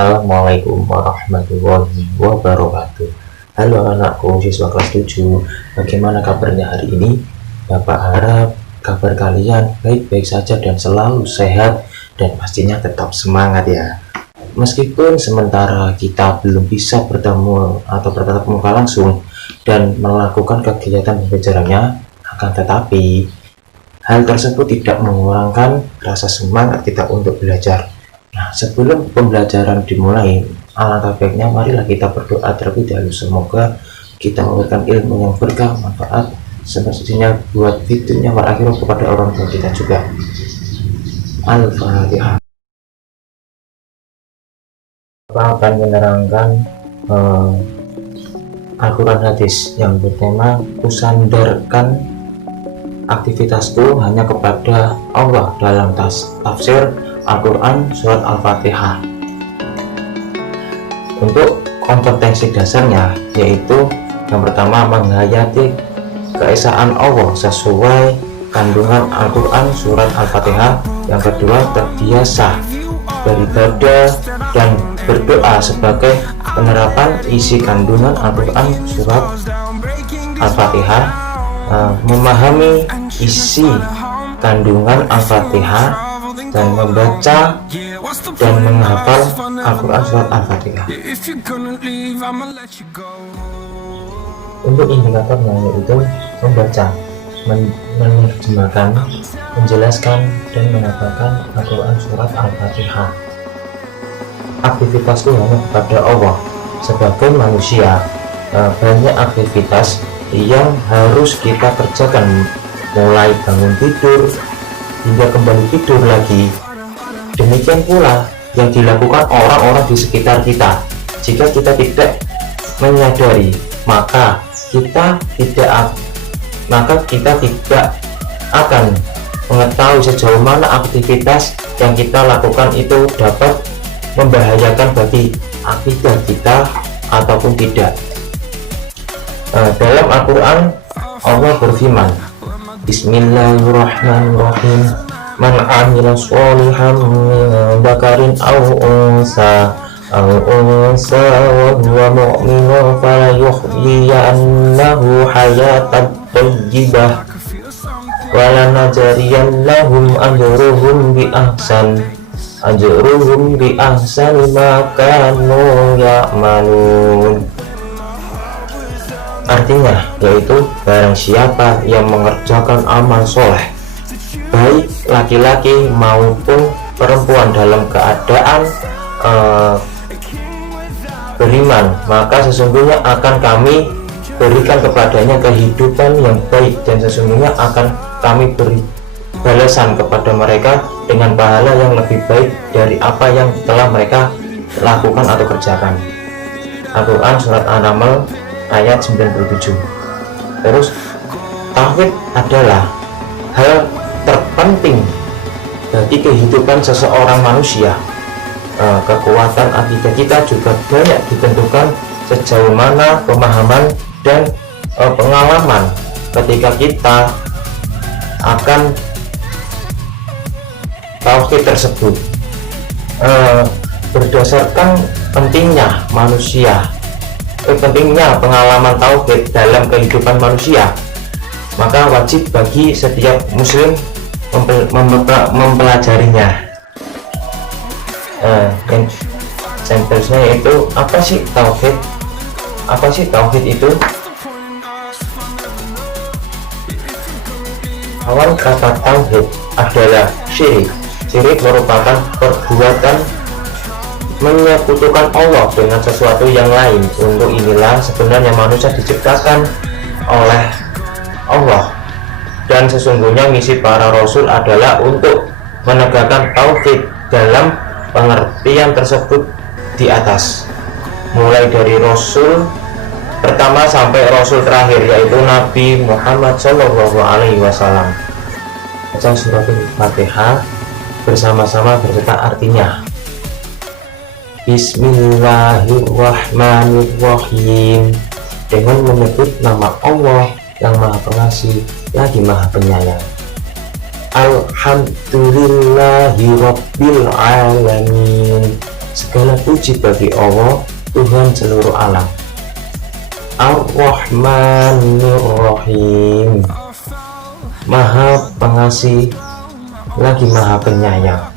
Assalamualaikum warahmatullahi wabarakatuh. Halo anakku siswa kelas 7. Bagaimana kabarnya hari ini? Bapak harap kabar kalian baik-baik saja dan selalu sehat dan pastinya tetap semangat ya. Meskipun sementara kita belum bisa bertemu atau bertatap muka langsung dan melakukan kegiatan pembelajarannya, akan tetapi hal tersebut tidak mengurangkan rasa semangat kita untuk belajar. Nah, sebelum pembelajaran dimulai, alangkah baiknya marilah kita berdoa terlebih dahulu. Semoga kita memberikan ilmu yang berkah, manfaat, semestinya buat fitunya wal akhirah kepada orang tua kita juga. Al-Fatihah. Bapak akan menerangkan Al-Quran hadis yang bertema kusandarkan aktivitasku hanya kepada Allah dalam tafsir Al-Quran Surat Al-Fatihah. Untuk kompetensi dasarnya yaitu yang pertama menghayati keesaan Allah sesuai kandungan Al-Quran Surat Al-Fatihah. Yang kedua terbiasa beribadah dan berdoa sebagai penerapan isi kandungan Al-Quran Surat Al-Fatihah. Memahami isi kandungan Al-Fatihah dan membaca dan menghafal Al-Quran Surat Al-Fatihah. Untuk indikatornya yaitu membaca, menerjemahkan, menjelaskan, dan menghafalkan Al-Quran Surat Al-Fatihah. Aktivitasku hanya kepada Allah. Sebagai manusia, banyak aktivitas yang harus kita kerjakan, mulai bangun tidur hingga kembali tidur lagi. Demikian pula yang dilakukan orang-orang di sekitar kita. Jika kita tidak menyadari, maka kita tidak akan mengetahui sejauh mana aktivitas yang kita lakukan itu dapat membahayakan bagi akidah kita ataupun tidak. Dalam Al-Quran Allah berfirman, Bismillahirrahmanirrahim. Man amila sholihan min dzakarin aw unsa wa huwa mu'minun falyuhyiyannahu hayatan thayyibah wa lanajziyannahum ajruhum bi ahsani ma kanu ya'malun. Artinya yaitu barang siapa yang mengerjakan amal soleh baik laki-laki maupun perempuan dalam keadaan beriman, maka sesungguhnya akan kami berikan kepadanya kehidupan yang baik dan sesungguhnya akan kami beri balasan kepada mereka dengan pahala yang lebih baik dari apa yang telah mereka lakukan atau kerjakan. Al-Quran Surat An-Naml ayat 97. Terus tauhid adalah hal terpenting bagi kehidupan seseorang manusia. Kekuatan akidah kita juga banyak ditentukan sejauh mana pemahaman dan pengalaman ketika kita akan tauhid tersebut. Berdasarkan pentingnya pengalaman tauhid dalam kehidupan manusia, maka wajib bagi setiap muslim mempelajarinya. Yang seterusnya yaitu apa sih tauhid? Itu? Awal kata tauhid adalah syirik. Syirik merupakan perbuatan menyekutukan Allah dengan sesuatu yang lain. Untuk inilah sebenarnya manusia diciptakan oleh Allah, dan sesungguhnya misi para rasul adalah untuk menegakkan tauhid dalam pengertian tersebut di atas, mulai dari rasul pertama sampai rasul terakhir yaitu Nabi Muhammad SAW. Baca surat Al-Fatihah bersama-sama berserta artinya. Bismillahirrahmanirrahim. Dengan menyebut nama Allah yang Maha Pengasih lagi Maha Penyayang. Alhamdulillahirabbil alamin. Segala puji bagi Allah, Tuhan seluruh alam. Ar-Rahmanir Rahim, Maha Pengasih lagi Maha Penyayang.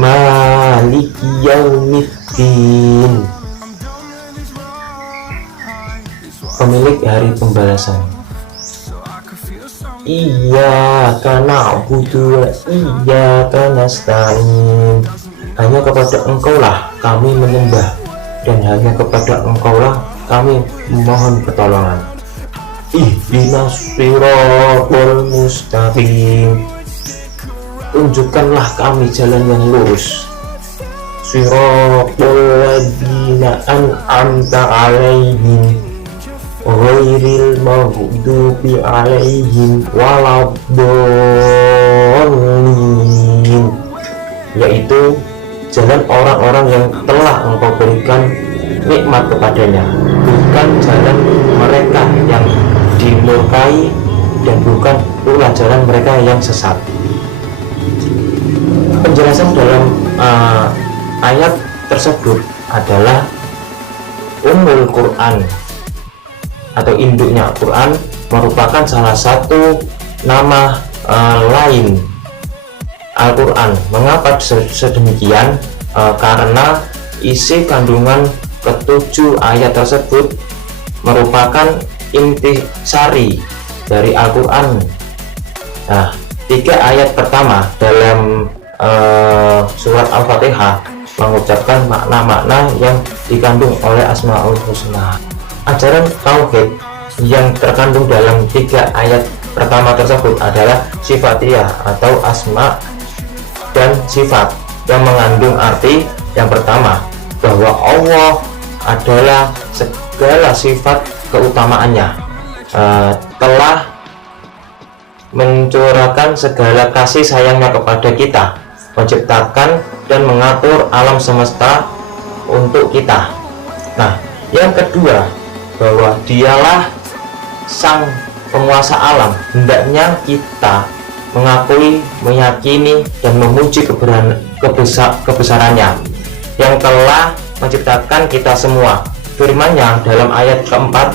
Maliki Yaumiddin, pemilik hari pembalasan. Iyyaka na'budu wa iyyaka nasta'in, hanya kepada Engkau lah kami menyembah, dan hanya kepada Engkau lah kami memohon pertolongan. Ihdinas shiratal mustaqim, tunjukkanlah kami jalan yang lurus. Shiratal ladzina an'amta 'alaihim ghairil maghdubi 'alaihim waladdallin, yaitu jalan orang-orang yang telah Engkau berikan nikmat kepadanya, bukan jalan mereka yang dimurkai, dan bukan pula jalan mereka yang sesat. Penjelasan dalam ayat tersebut adalah Ummul Quran atau induknya Quran merupakan salah satu nama lain Al-Quran. Mengapa sedemikian? Karena isi kandungan ketujuh ayat tersebut merupakan intisari dari Al-Quran. Nah, 3 ayat pertama dalam surat Al-Fatihah mengucapkan makna-makna yang dikandung oleh Asmaul Husna. Ajaran tauhid yang terkandung dalam 3 ayat pertama tersebut adalah sifatiyah atau asma dan sifat, yang mengandung arti yang pertama bahwa Allah adalah segala sifat keutamaannya, telah mencurahkan segala kasih sayangnya kepada kita, menciptakan dan mengatur alam semesta untuk kita. Nah, yang kedua, bahwa dialah sang penguasa alam. Hendaknya kita mengakui, meyakini, dan memuji kebesarannya yang telah menciptakan kita semua. Firman-Nya dalam ayat keempat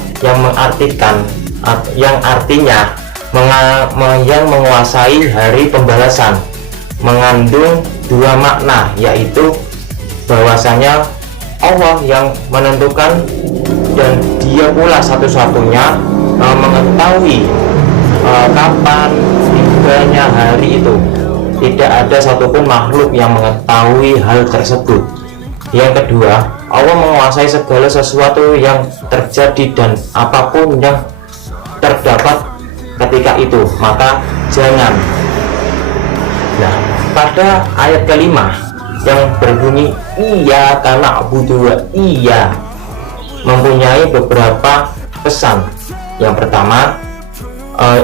yang artinya yang menguasai hari pembalasan, mengandung 2 makna, yaitu bahwasanya Allah yang menentukan, dan Dia pula satu-satunya mengetahui kapan tibanya hari itu. Tidak ada satupun makhluk yang mengetahui hal tersebut. Yang kedua, Allah menguasai segala sesuatu yang terjadi dan apapun yang terdapat ketika itu, maka jangan. Nah, pada ayat kelima yang berbunyi iyyaka na'budu wa iya mempunyai beberapa pesan. Yang pertama,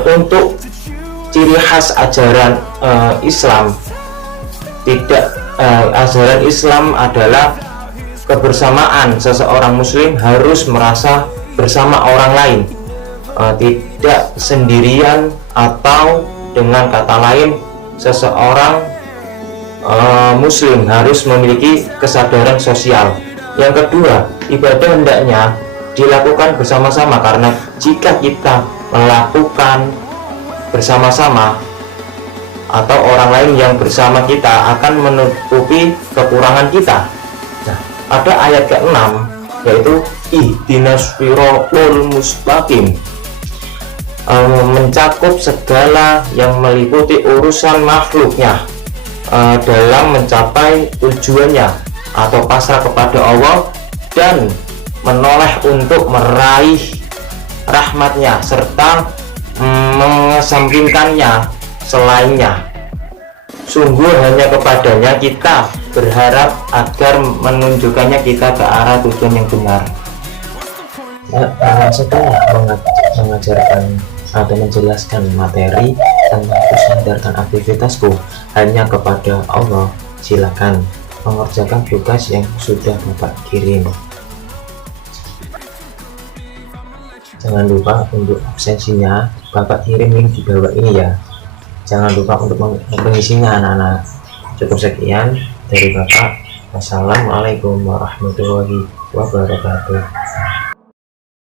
untuk ciri khas ajaran Islam, ajaran Islam adalah kebersamaan. Seseorang muslim harus merasa bersama orang lain, tidak sendirian, atau dengan kata lain, seseorang muslim harus memiliki kesadaran sosial. Yang kedua, ibadah hendaknya dilakukan bersama-sama, karena jika kita melakukan bersama-sama atau orang lain yang bersama kita akan menutupi kekurangan kita. Nah, pada ayat ke-6 yaitu ihdinas shiratal mustaqim, mencakup segala yang meliputi urusan makhluknya dalam mencapai tujuannya atau pasrah kepada Allah dan menoleh untuk meraih rahmatnya, serta mengesampingkannya selainnya. Sungguh hanya kepadanya kita berharap agar menunjukkannya kita ke arah tujuan yang benar. Setelah mengajarkan atau menjelaskan materi dan mensandarkan aktivitasku hanya kepada Allah, silakan mengerjakan tugas yang sudah Bapak kirim. Jangan lupa untuk absensinya Bapak kirim link di bawah ini ya. Jangan lupa untuk mengisinya anak-anak. Cukup sekian. dari Bapak. Wassalamualaikum warahmatullahi wabarakatuh.